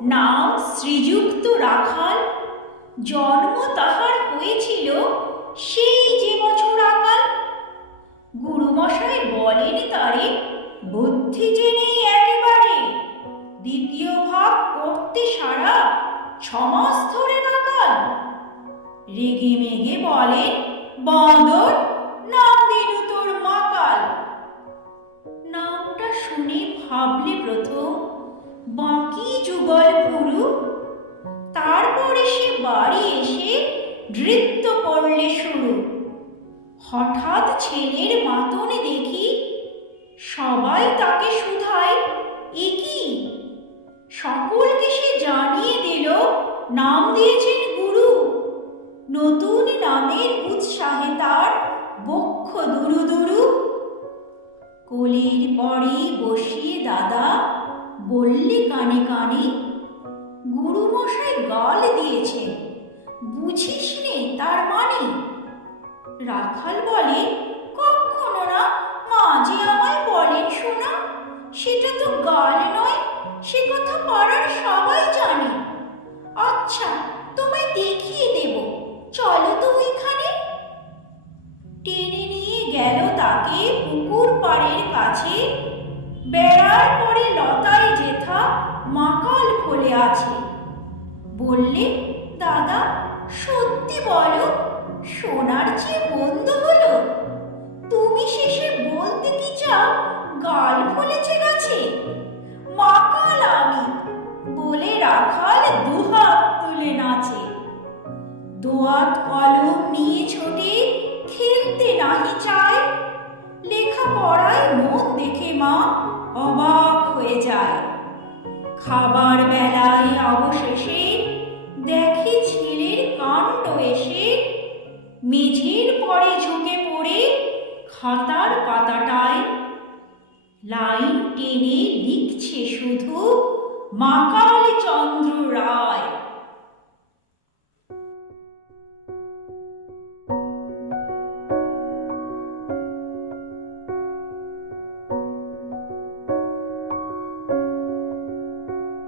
নাম শ্রীযুক্ত রাখাল। জন্ম তাহার হয়েছিল সেই যে বছর আকাল। গুরুমশাই বলেন তারে, বুদ্ধি জেনে একেবারে। দ্বিতীয় ভাগ করতে সারা ছমাস ধরে নাকাল রেগে মেগে বলেন বাঁদর নাম দিল তোর মাকাল নামটা শুনে ভাবলে প্রথম, বাকি বাড়ি এসে নৃত্য করলে শুরু। হঠাৎ ছেলের মাতনে দেখি সবাই তাকে শুধায়। এ কি? সকলকে সে জানিয়ে দিল, নাম দিয়েছেন গুরু। নতুন নামের উৎসাহে তার বক্ষ দুরু দুরু। কোলের পরে বসিয়ে দাদা বললে কানে কানে গুরুমশাই গাল দিয়েছেন। বুঝিস নে তার মানে? রাখাল বলে, কখনো না, মাঝে আমায় বলেন শোনা সেটা তো গাল নয়, সে কথা পাড়ার সবাই জানে। আচ্ছা তোমায় দেখিয়ে দেব, চলো তো ওইখানে। টেনে নিয়ে গেল তাকে পুকুর পাড়ের কাছে। বেড়ার পরে লতায় জেঠা মাকাল ফলে আছে। বললে, দাদা, সত্যি বলো, সোনার চেয়ে বন্ধ হলো, তুমি শেষে বলতে কি চাও গাল ফলেছে গাছে? মাকাল আমি। বলে রাখাল দুহাত তুলে নাচে। দোয়াত কলম নিয়ে ছোটে খেলতে নাহি চায়। লেখা পড়ায় মন দেখে মা অবাক হয়ে যায়। খাবার বেলায় অবশেষে দেখি ছেলের কাণ্ড এসে মেঝের পরে ঝুঁকে পড়ে খাতার পাতাটায় লাইন টেনে লিখছে শুধু, মাকাল চন্দ্র রায়।